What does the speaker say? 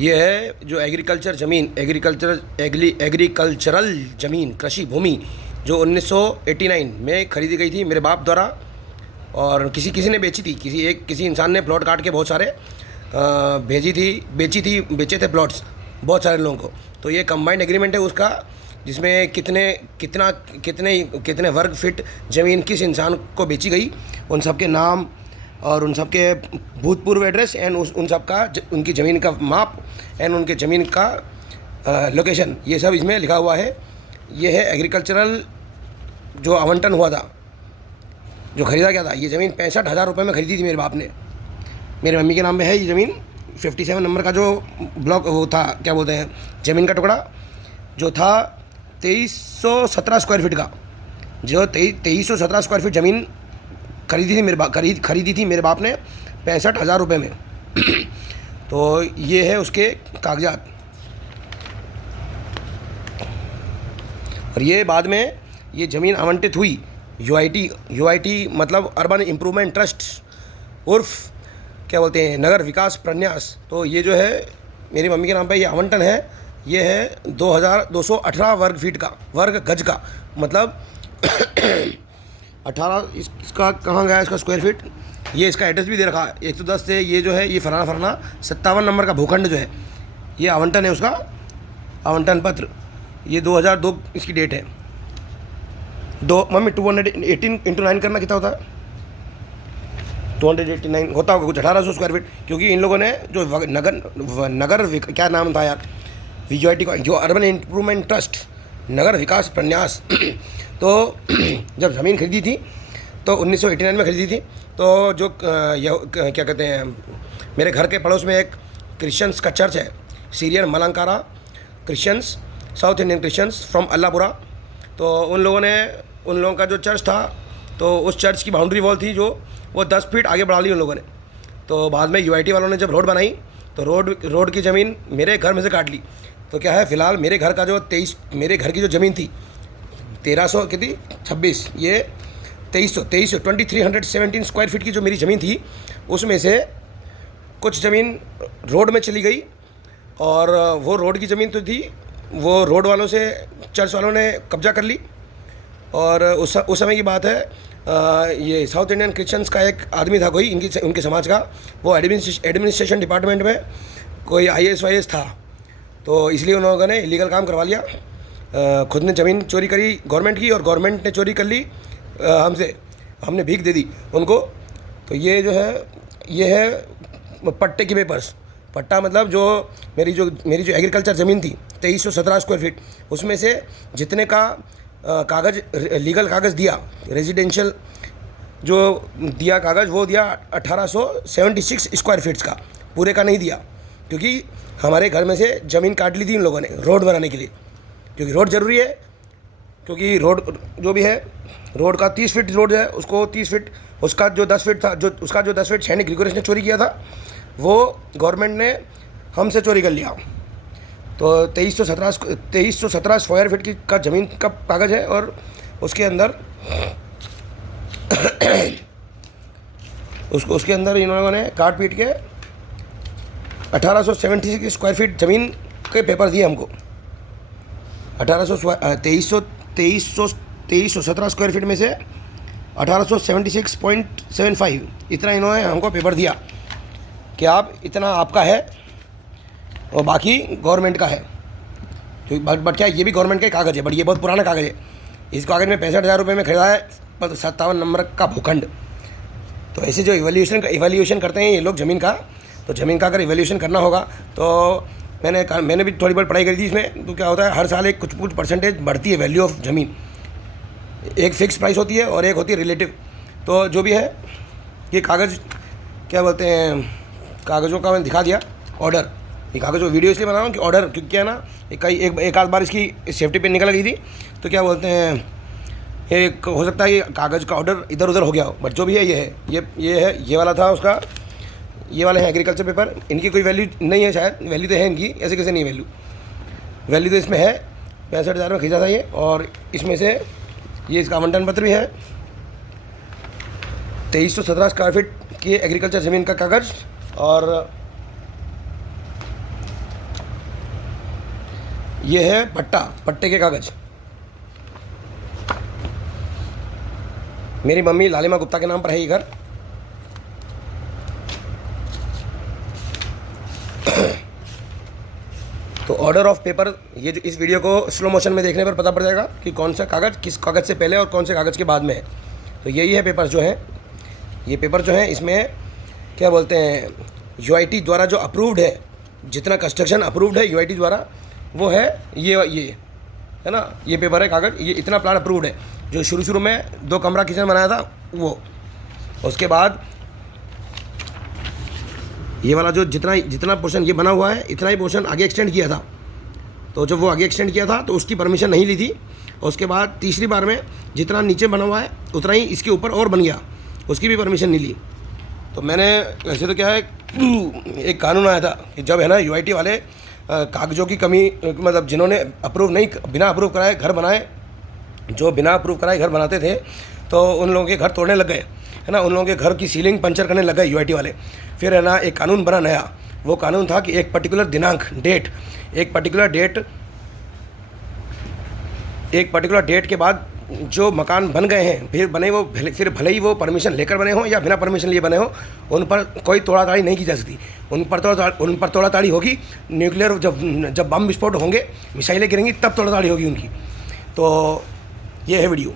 ये है जो एग्रीकल्चर ज़मीन, एग्रीकल्चरल ज़मीन, कृषि भूमि जो 1989 में खरीदी गई थी मेरे बाप द्वारा, और किसी ने बेची थी, किसी इंसान ने प्लॉट काट के बहुत सारे बेचे थे प्लॉट्स बहुत सारे लोगों को। तो ये कंबाइंड एग्रीमेंट है उसका, जिसमें कितने वर्ग फीट ज़मीन किस इंसान को बेची गई, उन सब के नाम और उन सब के भूतपूर्व एड्रेस एंड उन सब का उनकी ज़मीन का माप एंड उनके ज़मीन का लोकेशन, ये सब इसमें लिखा हुआ है। ये है एग्रीकल्चरल जो आवंटन हुआ था, जो ख़रीदा गया था। ये ज़मीन 65,000 रुपये में ख़रीदी थी मेरे बाप ने, मेरी मम्मी के नाम में है ये ज़मीन। 57 नंबर का जो ब्लॉक वो था, क्या बोलते हैं, ज़मीन का टुकड़ा जो था 2317 स्क्वायर फीट का, जो 2317 स्क्वायर फीट ज़मीन खरीदी थी मेरे बाप ने 65,000 रुपये में। तो ये है उसके कागजात। और ये बाद में ये ज़मीन आवंटित हुई यूआईटी मतलब अर्बन इम्प्रूवमेंट ट्रस्ट उर्फ क्या बोलते हैं, नगर विकास प्रन्यास। तो ये जो है मेरी मम्मी के नाम पे ये आवंटन है। ये है 2218 वर्ग गज का, मतलब 18 इसका कहाँ गया इसका स्क्वायर फीट। ये इसका एड्रेस भी दे रखा है 110 से, ये जो है ये फलाना 57 नंबर का भूखंड जो है, ये आवंटन है उसका आवंटन पत्र। ये 2002 इसकी डेट है। मम्मी 218 × 9 करना कितना होता है? 289 होता होगा कुछ, 1800 स्क्वायर फीट। क्योंकि इन लोगों ने जो नगर क्या नाम था यार, वीजीआईटी का, जो अर्बन इम्प्रूवमेंट ट्रस्ट नगर विकास प्रन्यास तो जब ज़मीन खरीदी थी तो 1989 में खरीदी थी। तो जो क्या कहते हैं, मेरे घर के पड़ोस में एक क्रिश्चियंस का चर्च है, Syrian Malankara Christians, South Indian Christians from Allapura. तो उन लोगों का जो चर्च था, तो उस चर्च की बाउंड्री वॉल थी जो वो 10 फीट आगे बढ़ा ली उन लोगों ने। तो बाद में यूआईटी वालों ने जब रोड बनाई तो रोड की ज़मीन मेरे घर में से काट ली। तो क्या है, फ़िलहाल मेरे घर का जो मेरे घर की जो ज़मीन थी 1300 कितनी 26, ये 2317 स्क्वायर फीट की जो मेरी ज़मीन थी, उसमें से कुछ ज़मीन रोड में चली गई। और वो रोड की ज़मीन तो थी, वो रोड वालों से चर्च वालों ने कब्जा कर ली। और उस समय की बात है, ये साउथ इंडियन क्रिश्चियंस का एक आदमी था कोई उनके समाज का, वो एडमिनिस्ट्रेशन डिपार्टमेंट में कोई IAS था। तो इसलिए उन लोगों ने इलीगल काम करवा लिया। खुद ने ज़मीन चोरी करी गवर्नमेंट की, और गवर्नमेंट ने चोरी कर ली हमसे, हमने भीख दे दी उनको। तो ये जो है, ये है पट्टे के पेपर्स। पट्टा मतलब जो मेरी जो एग्रीकल्चर ज़मीन थी 2317 स्क्वायर फीट, उसमें से जितने का कागज़, लीगल कागज़ दिया, रेजिडेंशियल जो दिया कागज़, वो दिया 1876 स्क्वायर फीट्स का, पूरे का नहीं दिया। क्योंकि हमारे घर में से ज़मीन काट ली थी उन लोगों ने रोड बनाने के लिए, क्योंकि रोड ज़रूरी है। क्योंकि रोड जो भी है, रोड का 30 फीट रोड है, उसको 30 फीट, उसका जो 10 फीट था, उसका जो 10 फीट सैनिक ग्रिगोरियस ने चोरी किया था, वो गवर्नमेंट ने हमसे चोरी कर लिया। तो 2317 स्क्वायर फीट का ज़मीन का कागज़ है। और उसके अंदर उसके अंदर इन लोगों ने काट पीट के 1876 स्क्वायर फीट ज़मीन के पेपर दिए हमको। 2317 स्क्वायर फीट में से 1876.75 इतना इन्होंने हमको पेपर दिया कि आप इतना आपका है और बाकी गवर्नमेंट का है। तो बट क्या, ये भी गवर्नमेंट का कागज़ है, बट ये बहुत पुराना कागज़ है। इस कागज़ में 65,000 रुपये में खरीदा है 57 नंबर का भूखंड। तो ऐसे जो इवैल्यूएशन करते हैं ये लोग ज़मीन का, तो ज़मीन का अगर इवैल्यूएशन करना होगा तो मैंने भी थोड़ी बहुत पढ़ाई करी थी इसमें। तो क्या होता है, हर साल एक कुछ परसेंटेज बढ़ती है वैल्यू ऑफ ज़मीन। एक फ़िक्स प्राइस होती है और एक होती है रिलेटिव। तो जो भी है, ये कागज़ क्या बोलते हैं, कागज़ों का मैंने दिखा दिया ऑर्डर। ये कागज़ वीडियो इसलिए बना रहा हूँ कि ऑर्डर, क्योंकि क्या है ना, एक आध बार इसकी सेफ्टी पिन निकल गई थी, तो क्या बोलते हैं, एक हो सकता है ये कागज़ का ऑर्डर इधर उधर हो गया हो। बट जो भी है, ये है, ये है, ये वाला था उसका, ये वाले हैं एग्रीकल्चर पेपर। इनकी कोई वैल्यू नहीं है शायद, वैल्यू तो है इनकी, ऐसे कैसे नहीं वैल्यू तो इसमें है। 65,000 में खरीदा था ये। और इसमें से ये इसका आवंटन पत्र भी है, 2317 स्क्वायर फीट की एग्रीकल्चर ज़मीन का कागज़। और ये है पट्टा, पट्टे के कागज़। मेरी मम्मी लालिमा गुप्ता के नाम पर है ये घर। तो ऑर्डर ऑफ पेपर, ये जो इस वीडियो को स्लो मोशन में देखने पर पता पड़ जाएगा कि कौन सा कागज़ किस कागज़ से पहले और कौन से कागज़ के बाद में है। तो यही है पेपर जो है, ये पेपर जो है इसमें क्या बोलते हैं, यूआईटी द्वारा जो अप्रूव्ड है, जितना कंस्ट्रक्शन अप्रूव्ड है यूआईटी द्वारा वो है ये है ना, ये पेपर है कागज़, ये इतना प्लान अप्रूव्ड है। जो शुरू में 2 कमरा किचन बनाया था वो, उसके बाद ये वाला जो जितना पोर्शन ये बना हुआ है इतना ही पोर्शन आगे एक्सटेंड किया था। तो जब वो आगे एक्सटेंड किया था तो उसकी परमिशन नहीं ली थी। और उसके बाद तीसरी बार में जितना नीचे बना हुआ है उतना ही इसके ऊपर और बन गया, उसकी भी परमिशन नहीं ली। तो मैंने वैसे तो क्या है, एक कानून आया था कि जब है ना यूआईटी वाले कागज़ों की कमी, मतलब जिन्होंने अप्रूव नहीं, बिना अप्रूव कराए घर बनाए, जो बिना अप्रूव कराए घर बनाते थे, तो उन लोगों के घर तोड़ने लग गए, है ना, उन लोगों के घर की सीलिंग पंचर करने लग गए यूआईटी वाले। फिर है ना एक कानून बना नया, वो कानून था कि एक पर्टिकुलर दिनांक, डेट, एक पर्टिकुलर डेट के बाद जो मकान बन गए हैं, फिर बने वो, फिर भले ही वो परमिशन लेकर बने हों या बिना परमिशन लिए बने हों, उन पर कोई तोड़ाताड़ी नहीं की जा सकती। उन पर तोड़ाताड़ी होगी न्यूक्लियर, जब बम विस्फोट होंगे, मिसाइलें गिरेंगी, तब तोड़ाताड़ी होगी उनकी। तो ये है वीडियो।